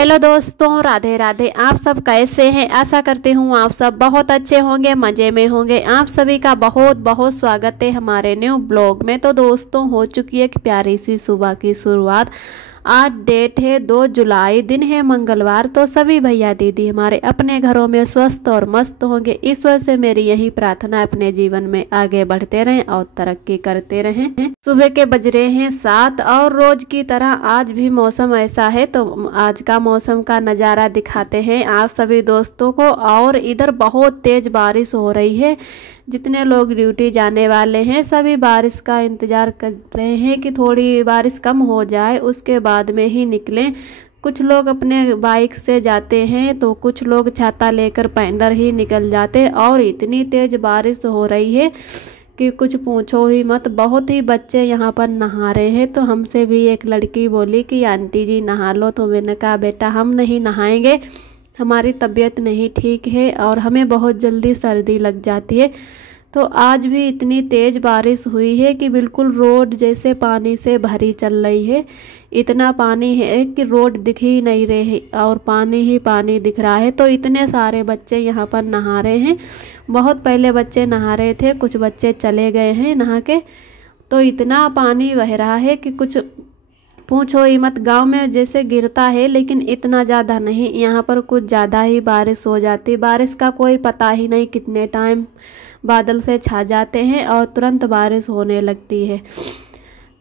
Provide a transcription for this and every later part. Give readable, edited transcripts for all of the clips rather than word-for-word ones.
Hello दोस्तों, राधे राधे। आप सब कैसे हैं? आशा करती हूँ आप सब बहुत अच्छे होंगे, मज़े में होंगे। आप सभी का बहुत बहुत स्वागत है हमारे न्यू ब्लॉग में। तो दोस्तों, हो चुकी है एक प्यारी सी सुबह की शुरुआत। आज डेट है 2 जुलाई, दिन है मंगलवार। तो सभी भैया दीदी हमारे अपने घरों में स्वस्थ और मस्त होंगे। ईश्वर से मेरी यही प्रार्थना है, अपने जीवन में आगे बढ़ते रहें और तरक्की करते रहें। सुबह के बज रहे हैं 7 और रोज की तरह आज भी मौसम ऐसा है। तो आज का मौसम का नज़ारा दिखाते हैं आप सभी दोस्तों को। और इधर बहुत तेज बारिश हो रही है। जितने लोग ड्यूटी जाने वाले हैं सभी बारिश का इंतज़ार कर रहे हैं कि थोड़ी बारिश कम हो जाए, उसके बाद में ही निकलें। कुछ लोग अपने बाइक से जाते हैं तो कुछ लोग छाता लेकर पैदल ही निकल जाते। और इतनी तेज़ बारिश हो रही है कि कुछ पूछो ही मत। बहुत ही बच्चे यहाँ पर नहा रहे हैं। तो हमसे भी एक लड़की बोली कि आंटी जी नहा लो। तो मैंने कहा बेटा हम नहीं नहाएंगे, हमारी तबीयत नहीं ठीक है और हमें बहुत जल्दी सर्दी लग जाती है। तो आज भी इतनी तेज़ बारिश हुई है कि बिल्कुल रोड जैसे पानी से भरी चल रही है। इतना पानी है कि रोड दिख ही नहीं रहे और पानी ही पानी दिख रहा है। तो इतने सारे बच्चे यहाँ पर नहा रहे हैं। बहुत पहले बच्चे नहा रहे थे, कुछ बच्चे चले गए हैं नहा के। तो इतना पानी बह रहा है कि कुछ पूछो ही मत। गांव में जैसे गिरता है लेकिन इतना ज़्यादा नहीं, यहाँ पर कुछ ज़्यादा ही बारिश हो जाती है। बारिश का कोई पता ही नहीं, कितने टाइम बादल से छा जाते हैं और तुरंत बारिश होने लगती है।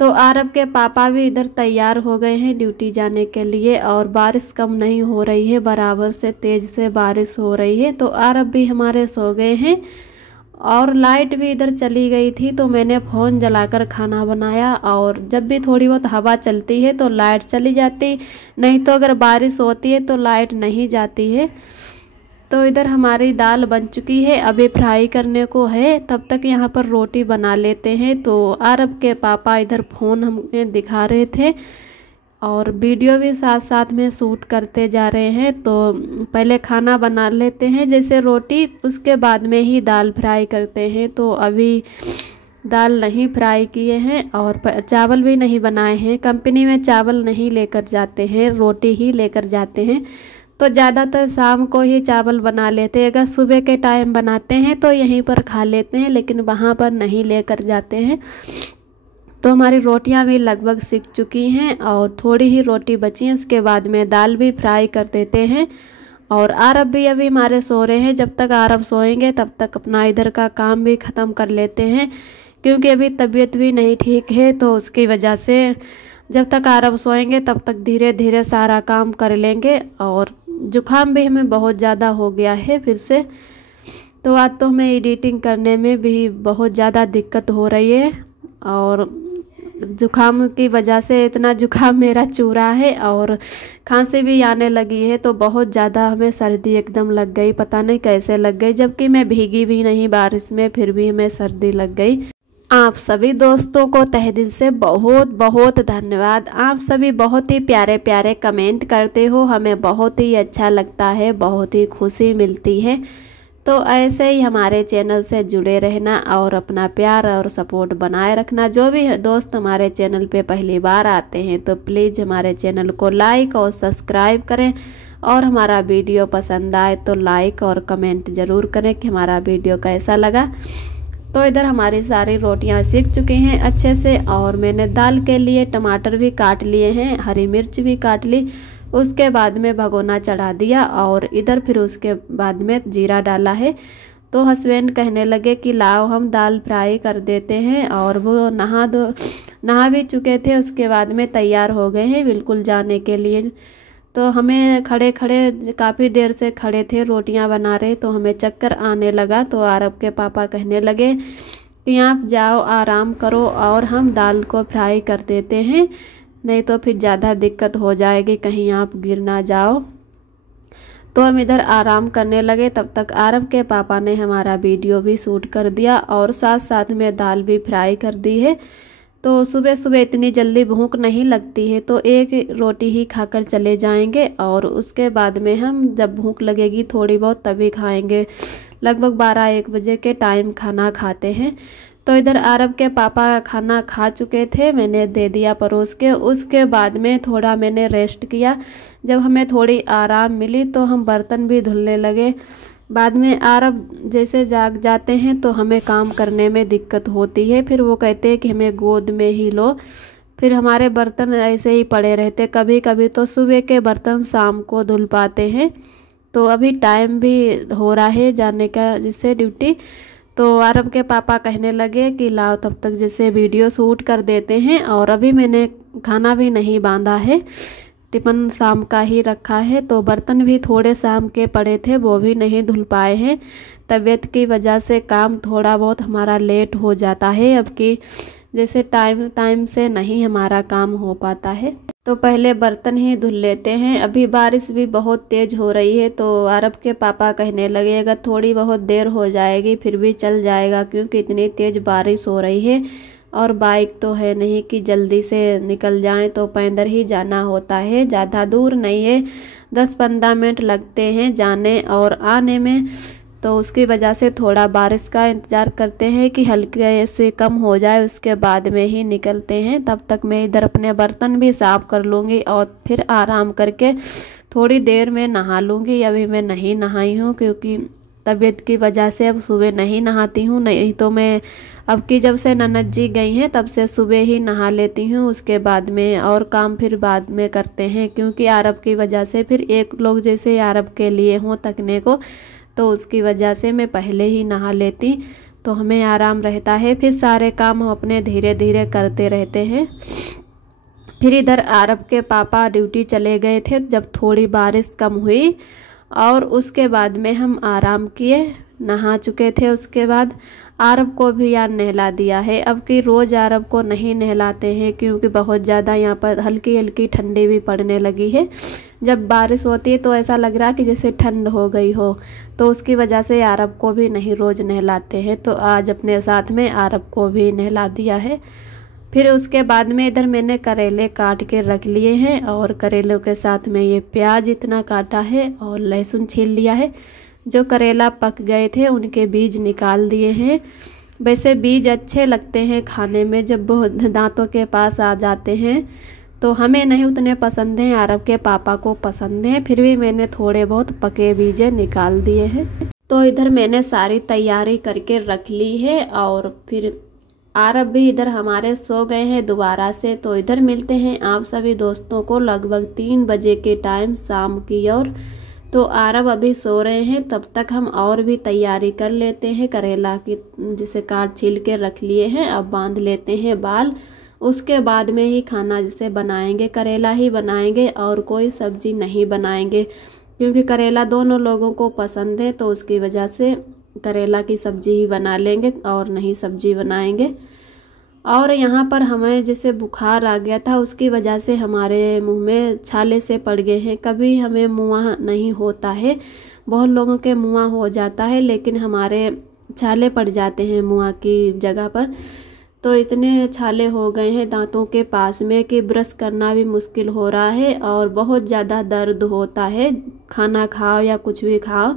तो आरब के पापा भी इधर तैयार हो गए हैं ड्यूटी जाने के लिए। और बारिश कम नहीं हो रही है, बराबर से तेज़ से बारिश हो रही है। तो आरब भी हमारे सो गए हैं और लाइट भी इधर चली गई थी। तो मैंने फ़ोन जलाकर खाना बनाया। और जब भी थोड़ी बहुत हवा चलती है तो लाइट चली जाती, नहीं तो अगर बारिश होती है तो लाइट नहीं जाती है। तो इधर हमारी दाल बन चुकी है, अभी फ्राई करने को है। तब तक यहाँ पर रोटी बना लेते हैं। तो आरब के पापा इधर फ़ोन हमें दिखा रहे थे और वीडियो भी साथ साथ में शूट करते जा रहे हैं। तो पहले खाना बना लेते हैं जैसे रोटी, उसके बाद में ही दाल फ्राई करते हैं। तो अभी दाल नहीं फ्राई किए हैं और चावल भी नहीं बनाए हैं। कंपनी में चावल नहीं लेकर जाते हैं, रोटी ही लेकर जाते हैं। तो ज़्यादातर शाम को ही चावल बना लेते हैं। अगर सुबह के टाइम बनाते हैं तो यहीं पर खा लेते हैं, लेकिन वहाँ पर नहीं लेकर जाते हैं। तो हमारी रोटियां भी लगभग सिक चुकी हैं और थोड़ी ही रोटी बची है। इसके बाद में दाल भी फ्राई कर देते हैं। और आरब भी अभी हमारे सो रहे हैं। जब तक आरब सोएंगे तब तक अपना इधर का काम भी ख़त्म कर लेते हैं, क्योंकि अभी तबीयत भी नहीं ठीक है। तो उसकी वजह से जब तक आरब सोएंगे तब तक धीरे धीरे सारा काम कर लेंगे। और जुकाम भी हमें बहुत ज़्यादा हो गया है फिर से। तो आज तो हमें एडिटिंग करने में भी बहुत ज़्यादा दिक्कत हो रही है। और जुकाम की वजह से इतना जुकाम मेरा चूरा है और खांसी भी आने लगी है। तो बहुत ज़्यादा हमें सर्दी एकदम लग गई, पता नहीं कैसे लग गई। जबकि मैं भीगी भी नहीं बारिश में, फिर भी हमें सर्दी लग गई। आप सभी दोस्तों को तहे दिल से बहुत बहुत धन्यवाद। आप सभी बहुत ही प्यारे प्यारे कमेंट करते हो, हमें बहुत ही अच्छा लगता है, बहुत ही खुशी मिलती है। तो ऐसे ही हमारे चैनल से जुड़े रहना और अपना प्यार और सपोर्ट बनाए रखना। जो भी दोस्त हमारे चैनल पे पहली बार आते हैं तो प्लीज़ हमारे चैनल को लाइक और सब्सक्राइब करें। और हमारा वीडियो पसंद आए तो लाइक और कमेंट ज़रूर करें कि हमारा वीडियो कैसा लगा। तो इधर हमारी सारी रोटियां सीख चुकी हैं अच्छे से। और मैंने दाल के लिए टमाटर भी काट लिए हैं, हरी मिर्च भी काट ली। उसके बाद में भगोना चढ़ा दिया और इधर फिर उसके बाद में जीरा डाला है। तो हस्बैंड कहने लगे कि लाओ हम दाल फ्राई कर देते हैं। और वो नहा भी चुके थे, उसके बाद में तैयार हो गए हैं बिल्कुल जाने के लिए। तो हमें खड़े खड़े काफ़ी देर से खड़े थे, रोटियां बना रहे, तो हमें चक्कर आने लगा। तो आरब के पापा कहने लगे कि आप जाओ आराम करो और हम दाल को फ्राई कर देते हैं, नहीं तो फिर ज़्यादा दिक्कत हो जाएगी, कहीं आप गिर ना जाओ। तो हम इधर आराम करने लगे। तब तक आरब के पापा ने हमारा वीडियो भी शूट कर दिया और साथ साथ में दाल भी फ्राई कर दी है। तो सुबह सुबह इतनी जल्दी भूख नहीं लगती है, तो एक रोटी ही खाकर चले जाएंगे। और उसके बाद में हम जब भूख लगेगी थोड़ी बहुत तभी खाएंगे। लगभग 12-1 बजे के टाइम खाना खाते हैं। तो इधर आरब के पापा खाना खा चुके थे, मैंने दे दिया परोस के। उसके बाद में थोड़ा मैंने रेस्ट किया। जब हमें थोड़ी आराम मिली तो हम बर्तन भी धुलने लगे। बाद में आरब जैसे जाग जाते हैं तो हमें काम करने में दिक्कत होती है, फिर वो कहते हैं कि हमें गोद में ही लो। फिर हमारे बर्तन ऐसे ही पड़े रहते, कभी कभी तो सुबह के बर्तन शाम को धुल पाते हैं। तो अभी टाइम भी हो रहा है जाने का जिससे ड्यूटी। तो आरब के पापा कहने लगे कि लाओ तब तक जैसे वीडियो शूट कर देते हैं। और अभी मैंने खाना भी नहीं बांधा है, टिफ़िन शाम का ही रखा है। तो बर्तन भी थोड़े शाम के पड़े थे, वो भी नहीं धुल पाए हैं। तबीयत की वजह से काम थोड़ा बहुत हमारा लेट हो जाता है, अब कि जैसे टाइम से नहीं हमारा काम हो पाता है। तो पहले बर्तन ही धुल लेते हैं। अभी बारिश भी बहुत तेज़ हो रही है, तो आरब के पापा कहने लगे अगर थोड़ी बहुत देर हो जाएगी फिर भी चल जाएगा, क्योंकि इतनी तेज़ बारिश हो रही है। और बाइक तो है नहीं कि जल्दी से निकल जाएं, तो पैदल ही जाना होता है, ज़्यादा दूर नहीं है, 10-15 मिनट लगते हैं जाने और आने में। तो उसकी वजह से थोड़ा बारिश का इंतज़ार करते हैं कि हल्के से कम हो जाए, उसके बाद में ही निकलते हैं। तब तक मैं इधर अपने बर्तन भी साफ़ कर लूँगी और फिर आराम करके थोड़ी देर में नहा लूँगी। अभी मैं नहीं नहाई हूँ क्योंकि तबीयत की वजह से अब सुबह नहीं नहाती हूँ, नहीं तो मैं अब की जब से ननद जी गई हैं तब से सुबह ही नहा लेती हूँ। उसके बाद में और काम फिर बाद में करते हैं, क्योंकि आरब की वजह से फिर एक लोग जैसे आरब के लिए हों तकने को, तो उसकी वजह से मैं पहले ही नहा लेती, तो हमें आराम रहता है। फिर सारे काम हम अपने धीरे धीरे करते रहते हैं। फिर इधर आरब के पापा ड्यूटी चले गए थे जब थोड़ी बारिश कम हुई, और उसके बाद में हम आराम किए, नहा चुके थे। उसके बाद आरब को भी यार नहला दिया है। अब कि रोज़ आरब को नहीं नहलाते हैं क्योंकि बहुत ज़्यादा यहाँ पर हल्की हल्की ठंडी भी पड़ने लगी है। जब बारिश होती है तो ऐसा लग रहा है कि जैसे ठंड हो गई हो, तो उसकी वजह से आरब को भी नहीं रोज़ नहलाते हैं। तो आज अपने साथ में आरब को भी नहला दिया है। फिर उसके बाद में इधर मैंने करेले काट के रख लिए हैं, और करेलों के साथ में ये प्याज इतना काटा है और लहसुन छील लिया है। जो करेला पक गए थे उनके बीज निकाल दिए हैं। वैसे बीज अच्छे लगते हैं खाने में, जब वो दांतों के पास आ जाते हैं, तो हमें नहीं उतने पसंद हैं, आरब के पापा को पसंद हैं। फिर भी मैंने थोड़े बहुत पके बीजे निकाल दिए हैं। तो इधर मैंने सारी तैयारी करके रख ली है, और फिर आरब भी इधर हमारे सो गए हैं दोबारा से। तो इधर मिलते हैं आप सभी दोस्तों को लगभग 3 बजे के टाइम शाम की ओर। तो आरब अभी सो रहे हैं, तब तक हम और भी तैयारी कर लेते हैं। करेला की जिसे काट छील के रख लिए हैं, अब बांध लेते हैं बाल। उसके बाद में ही खाना जिसे बनाएंगे, करेला ही बनाएंगे और कोई सब्जी नहीं बनाएंगे, क्योंकि करेला दोनों लोगों को पसंद है। तो उसकी वजह से करेला की सब्जी ही बना लेंगे और नहीं सब्जी बनाएंगे। और यहाँ पर हमें जैसे बुखार आ गया था, उसकी वजह से हमारे मुंह में छाले से पड़ गए हैं। कभी हमें मुँह नहीं होता है, बहुत लोगों के मुँह हो जाता है, लेकिन हमारे छाले पड़ जाते हैं मुँह की जगह पर। तो इतने छाले हो गए हैं दांतों के पास में कि ब्रश करना भी मुश्किल हो रहा है, और बहुत ज़्यादा दर्द होता है। खाना खाओ या कुछ भी खाओ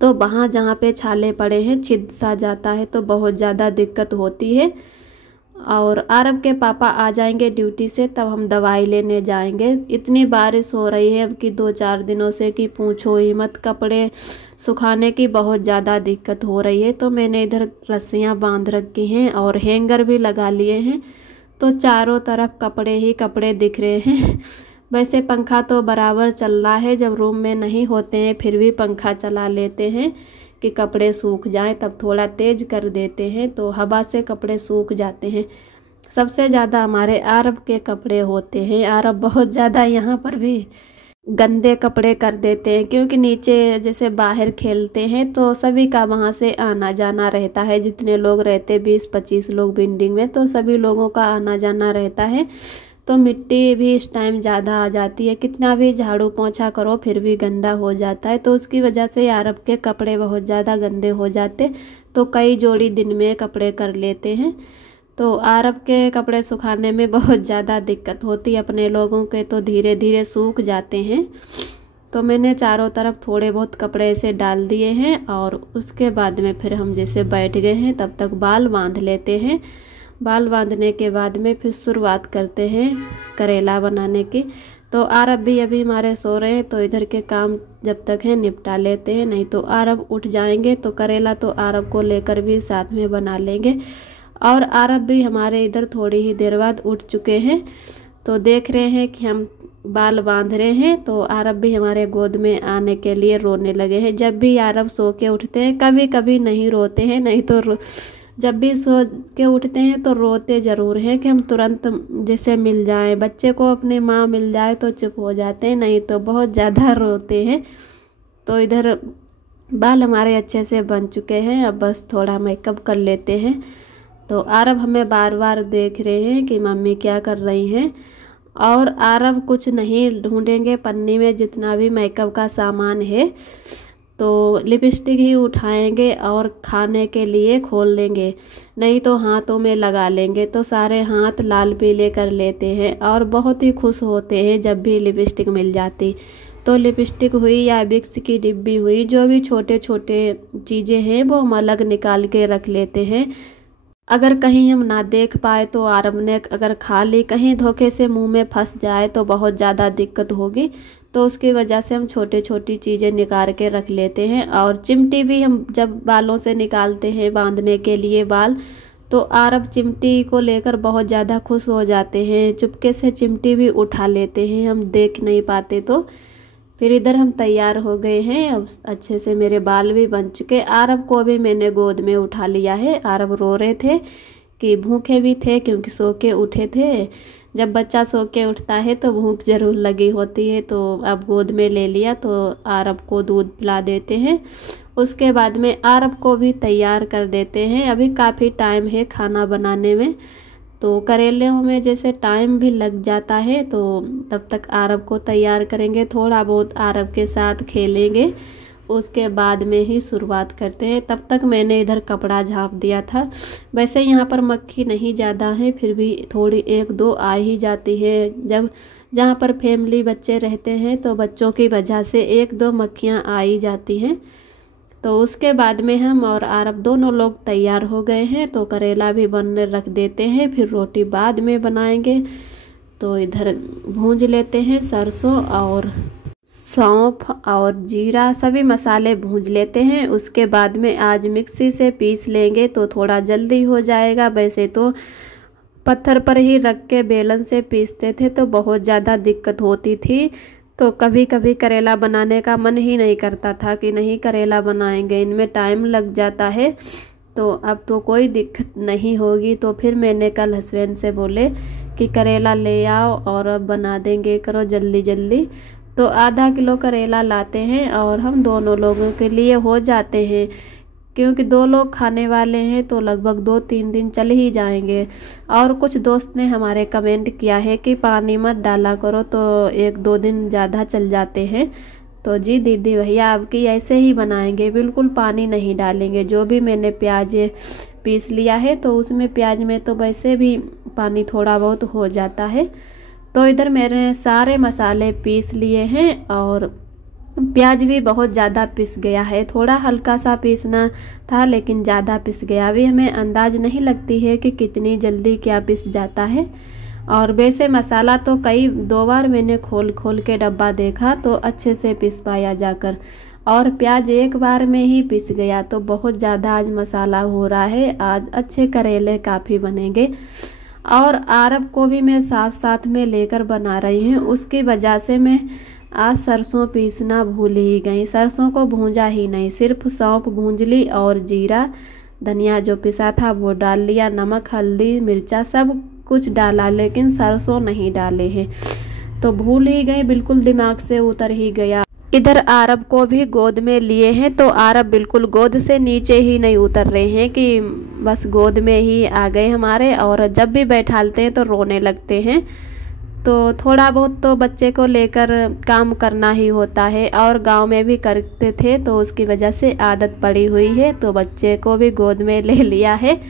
तो वहाँ जहाँ पे छाले पड़े हैं छिद सा जाता है, तो बहुत ज़्यादा दिक्कत होती है। और आरब के पापा आ जाएंगे ड्यूटी से, तब हम दवाई लेने जाएंगे। इतनी बारिश हो रही है अब कि 2-4 दिनों से कि पूछो ही मत, कपड़े सुखाने की बहुत ज़्यादा दिक्कत हो रही है। तो मैंने इधर रस्सियाँ बांध रखी हैं और हैंगर भी लगा लिए हैं, तो चारों तरफ कपड़े ही कपड़े दिख रहे हैं। वैसे पंखा तो बराबर चल रहा है, जब रूम में नहीं होते हैं फिर भी पंखा चला लेते हैं कि कपड़े सूख जाएं, तब थोड़ा तेज़ कर देते हैं, तो हवा से कपड़े सूख जाते हैं। सबसे ज़्यादा हमारे आरब के कपड़े होते हैं। आरब बहुत ज़्यादा यहाँ पर भी गंदे कपड़े कर देते हैं, क्योंकि नीचे जैसे बाहर खेलते हैं तो सभी का वहाँ से आना जाना रहता है। जितने लोग रहते 20-25 लोग बिल्डिंग में, तो सभी लोगों का आना जाना रहता है। तो मिट्टी भी इस टाइम ज़्यादा आ जाती है, कितना भी झाड़ू पोंछा करो फिर भी गंदा हो जाता है। तो उसकी वजह से आरब के कपड़े बहुत ज़्यादा गंदे हो जाते, तो कई जोड़ी दिन में कपड़े कर लेते हैं। तो आरब के कपड़े सुखाने में बहुत ज़्यादा दिक्कत होती है, अपने लोगों के तो धीरे धीरे सूख जाते हैं। तो मैंने चारों तरफ थोड़े बहुत कपड़े ऐसे डाल दिए हैं और उसके बाद में फिर हम जैसे बैठ गए हैं तब तक बाल बांध लेते हैं। बाल बांधने के बाद में फिर शुरुआत करते हैं करेला बनाने की। तो आरब भी अभी हमारे सो रहे हैं, तो इधर के काम जब तक है निपटा लेते हैं, नहीं तो आरब उठ जाएंगे तो करेला तो आरब को लेकर भी साथ में बना लेंगे। और आरब भी हमारे इधर थोड़ी ही देर बाद उठ चुके हैं, तो देख रहे हैं कि हम बाल बांध रहे हैं। तो आरब भी हमारे गोद में आने के लिए रोने लगे हैं। जब भी आरब सो के उठते हैं, कभी कभी नहीं रोते हैं, नहीं तो जब भी सो के उठते हैं तो रोते ज़रूर हैं कि हम तुरंत जैसे मिल जाएं। बच्चे को अपनी माँ मिल जाए तो चुप हो जाते हैं, नहीं तो बहुत ज़्यादा रोते हैं। तो इधर बाल हमारे अच्छे से बन चुके हैं, अब बस थोड़ा मेकअप कर लेते हैं। तो आरब हमें बार बार देख रहे हैं कि मम्मी क्या कर रही हैं। और आरब कुछ नहीं ढूंढेंगे पन्नी में, जितना भी मेकअप का सामान है तो लिपस्टिक ही उठाएंगे और खाने के लिए खोल लेंगे, नहीं तो हाथों में लगा लेंगे। तो सारे हाथ लाल पीले कर लेते हैं और बहुत ही खुश होते हैं जब भी लिपस्टिक मिल जाती। तो लिपस्टिक हुई या विक्स की डिब्बी हुई, जो भी छोटे छोटे चीज़ें हैं वो हम अलग निकाल के रख लेते हैं। अगर कहीं हम ना देख पाए तो आरब ने अगर खा ली, कहीं धोखे से मुंह में फंस जाए तो बहुत ज़्यादा दिक्कत होगी। तो उसकी वजह से हम छोटी छोटी चीज़ें निकाल के रख लेते हैं। और चिमटी भी हम जब बालों से निकालते हैं बांधने के लिए बाल, तो आरब चिमटी को लेकर बहुत ज़्यादा खुश हो जाते हैं, चुपके से चिमटी भी उठा लेते हैं, हम देख नहीं पाते। तो फिर इधर हम तैयार हो गए हैं, अब अच्छे से मेरे बाल भी बन चुके। आरब को भी मैंने गोद में उठा लिया है। आरब रो रहे थे कि भूखे भी थे क्योंकि सो के उठे थे। जब बच्चा सो के उठता है तो भूख ज़रूर लगी होती है, तो अब गोद में ले लिया। तो आरब को दूध पिला देते हैं, उसके बाद में आरब को भी तैयार कर देते हैं। अभी काफ़ी टाइम है खाना बनाने में, तो करेले में जैसे टाइम भी लग जाता है, तो तब तक आरब को तैयार करेंगे, थोड़ा बहुत आरब के साथ खेलेंगे, उसके बाद में ही शुरुआत करते हैं। तब तक मैंने इधर कपड़ा झाँप दिया था। वैसे यहाँ पर मक्खी नहीं ज़्यादा है, फिर भी थोड़ी एक दो आ ही जाती है। जब जहाँ पर फैमिली बच्चे रहते हैं तो बच्चों की वजह से एक दो मक्खियाँ आ ही जाती हैं। तो उसके बाद में हम और आरब दोनों लोग तैयार हो गए हैं, तो करेला भी बनने रख देते हैं, फिर रोटी बाद में बनाएंगे। तो इधर भूंज लेते हैं सरसों और सौंफ और जीरा, सभी मसाले भूंज लेते हैं। उसके बाद में आज मिक्सी से पीस लेंगे तो थोड़ा जल्दी हो जाएगा। वैसे तो पत्थर पर ही रख के बेलन से पीसते थे तो बहुत ज़्यादा दिक्कत होती थी, तो कभी कभी करेला बनाने का मन ही नहीं करता था कि नहीं करेला बनाएंगे, इनमें टाइम लग जाता है। तो अब तो कोई दिक्कत नहीं होगी। तो फिर मैंने कल हस्बैंड से बोले कि करेला ले आओ और अब बना देंगे, करो जल्दी जल्दी। तो आधा किलो करेला लाते हैं और हम दोनों लोगों के लिए हो जाते हैं, क्योंकि 2 लोग खाने वाले हैं तो लगभग 2-3 दिन चल ही जाएंगे। और कुछ दोस्त ने हमारे कमेंट किया है कि पानी मत डाला करो, तो 1-2 दिन ज़्यादा चल जाते हैं। तो जी दीदी भैया आपकी ऐसे ही बनाएंगे, बिल्कुल पानी नहीं डालेंगे। जो भी मैंने प्याज पीस लिया है तो उसमें प्याज में तो वैसे भी पानी थोड़ा बहुत हो जाता है। तो इधर मैंने सारे मसाले पीस लिए हैं और प्याज भी बहुत ज़्यादा पिस गया है, थोड़ा हल्का सा पीसना था लेकिन ज़्यादा पिस गया। अभी हमें अंदाज नहीं लगती है कि कितनी जल्दी क्या पिस जाता है। और वैसे मसाला तो 2 बार मैंने खोल खोल के डब्बा देखा तो अच्छे से पिस पाया जाकर, और प्याज एक बार में ही पिस गया। तो बहुत ज़्यादा आज मसाला हो रहा है, आज अच्छे करेले काफ़ी बनेंगे। और आरब को भी मैं साथ साथ में लेकर बना रही हूँ, उसकी वजह से मैं आज सरसों पीसना भूल ही गई। सरसों को भूंजा ही नहीं, सिर्फ सौंफ भूंज ली और जीरा धनिया जो पिसा था वो डाल लिया, नमक हल्दी मिर्चा सब कुछ डाला, लेकिन सरसों नहीं डाले हैं। तो भूल ही गए, बिल्कुल दिमाग से उतर ही गया। इधर आरब को भी गोद में लिए हैं, तो आरब बिल्कुल गोद से नीचे ही नहीं उतर रहे हैं कि बस गोद में ही आ गए हमारे। और जब भी बैठालते हैं तो रोने लगते हैं। तो थोड़ा बहुत तो बच्चे को लेकर काम करना ही होता है, और गांव में भी करते थे तो उसकी वजह से आदत पड़ी हुई है। तो बच्चे को भी गोद में ले लिया है।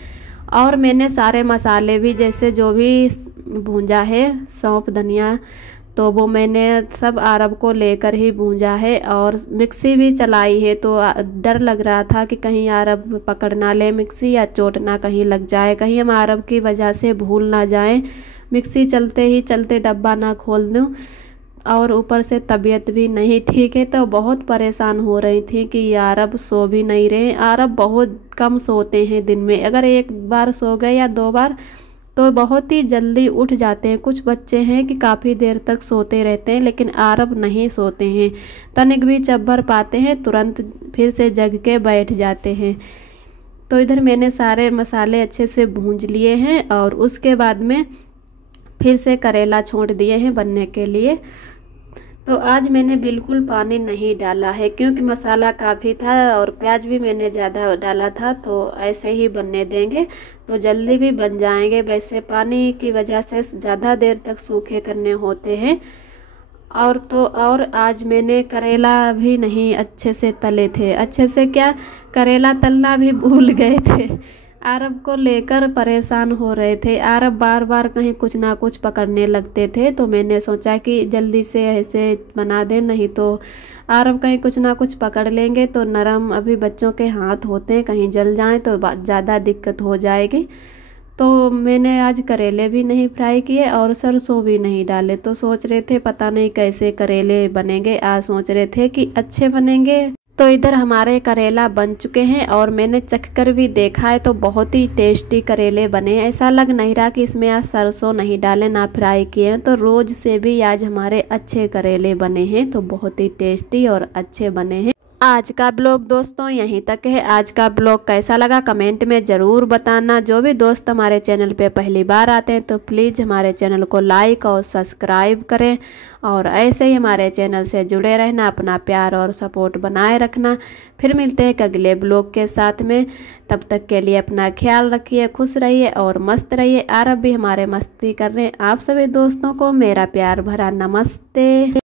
और मैंने सारे मसाले भी जैसे जो भी भूंजा है, सौंफ धनिया तो वो मैंने सब अरब को लेकर ही भूंजा है और मिक्सी भी चलाई है। तो डर लग रहा था कि कहीं अरब पकड़ ना ले मिक्सी या चोट ना कहीं लग जाए, कहीं हम अरब की वजह से भूल ना जाएं, मिक्सी चलते ही चलते डब्बा ना खोल दूं। और ऊपर से तबीयत भी नहीं ठीक है, तो बहुत परेशान हो रही थी कि अरब सो भी नहीं रहे। अरब बहुत कम सोते हैं दिन में, अगर एक बार सो गए या 2 बार तो बहुत ही जल्दी उठ जाते हैं। कुछ बच्चे हैं कि काफ़ी देर तक सोते रहते हैं, लेकिन अरब नहीं सोते हैं, तनिक भी चब्बर पाते हैं तुरंत फिर से जग के बैठ जाते हैं। तो इधर मैंने सारे मसाले अच्छे से भूंज लिए हैं और उसके बाद में फिर से करेला छोड़ दिए हैं बनने के लिए। तो आज मैंने बिल्कुल पानी नहीं डाला है क्योंकि मसाला काफ़ी था और प्याज भी मैंने ज़्यादा डाला था, तो ऐसे ही बनने देंगे तो जल्दी भी बन जाएंगे। वैसे पानी की वजह से ज़्यादा देर तक सूखे करने होते हैं। और आज मैंने करेला भी नहीं अच्छे से तले थे, अच्छे से क्या करेला तलना भी भूल गए थे। अरब को लेकर परेशान हो रहे थे, अरब बार बार कहीं कुछ ना कुछ पकड़ने लगते थे। तो मैंने सोचा कि जल्दी से ऐसे बना दें, नहीं तो अरब कहीं कुछ ना कुछ पकड़ लेंगे तो नरम अभी बच्चों के हाथ होते हैं, कहीं जल जाएं तो ज़्यादा दिक्कत हो जाएगी। तो मैंने आज करेले भी नहीं फ्राई किए और सरसों भी नहीं डाले। तो सोच रहे थे पता नहीं कैसे करेले बनेंगे, आज सोच रहे थे कि अच्छे बनेंगे। तो इधर हमारे करेला बन चुके हैं और मैंने चखकर भी देखा है तो बहुत ही टेस्टी करेले बने। ऐसा लग नहीं रहा कि इसमें आज सरसों नहीं डाले ना फ्राई किए हैं। तो रोज़ से भी आज हमारे अच्छे करेले बने हैं, तो बहुत ही टेस्टी और अच्छे बने हैं। आज का ब्लॉग दोस्तों यहीं तक है। आज का ब्लॉग कैसा लगा कमेंट में ज़रूर बताना। जो भी दोस्त हमारे चैनल पे पहली बार आते हैं तो प्लीज़ हमारे चैनल को लाइक और सब्सक्राइब करें और ऐसे ही हमारे चैनल से जुड़े रहना, अपना प्यार और सपोर्ट बनाए रखना। फिर मिलते हैं एक अगले ब्लॉग के साथ में, तब तक के लिए अपना ख्याल रखिए, खुश रहिए और मस्त रहिए। अरब भी हमारे मस्ती कर रहे हैं। आप सभी दोस्तों को मेरा प्यार भरा नमस्ते।